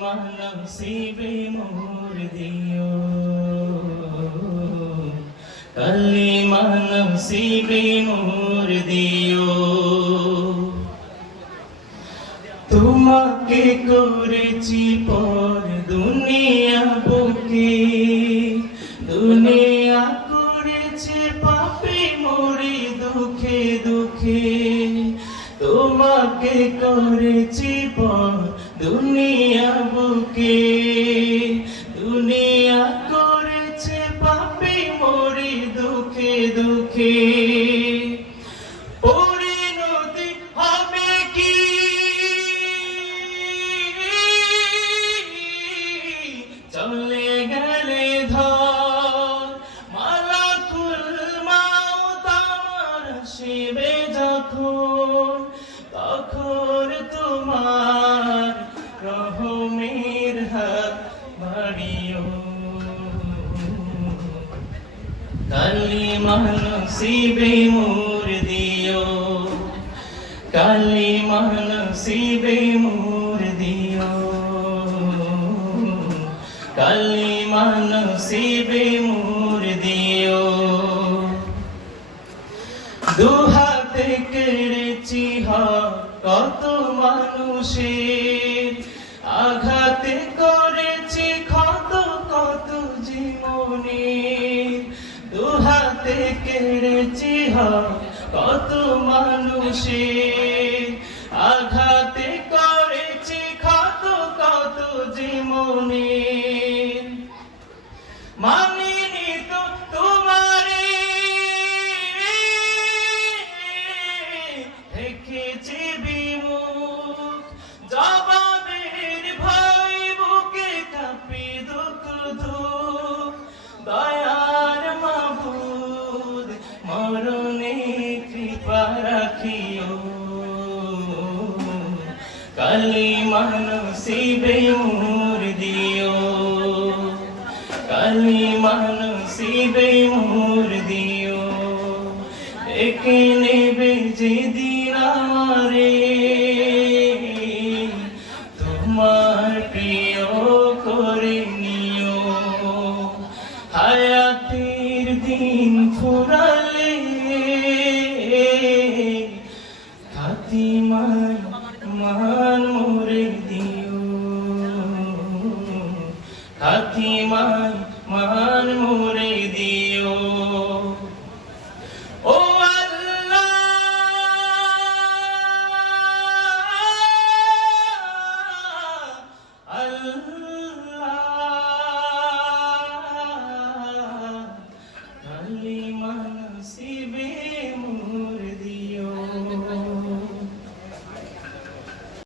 নসিবে মোর দিও কালিমা নসিবে মোর দিও তোমাকে করেছি পর দুনিয়া বুকে দুনিয়া করেছে পাপি মরি দুঃখে দুঃখে তোমাকে করেছি পর দুনিয়া বুকে দুনিয়া করেছে পাপি মরি দুঃখে দুঃখে। কালি মানসিবে মোর দিও কালি মানসিবে মোর দুহাতে কত মানুষের আঘাতে করেছি, ক্ষত কত জীবনের কেড়েছি কত মানুষে আঘাতে কালিমা নসিবে মোর দিও কালিমা নসিবে মোর দিও একে বেজে যেদিন আমারে তোমার আমায় তোমার মোরে দিও হাতিমায় মান মোরে দিও। ও আল্লাহ আল্লাহ।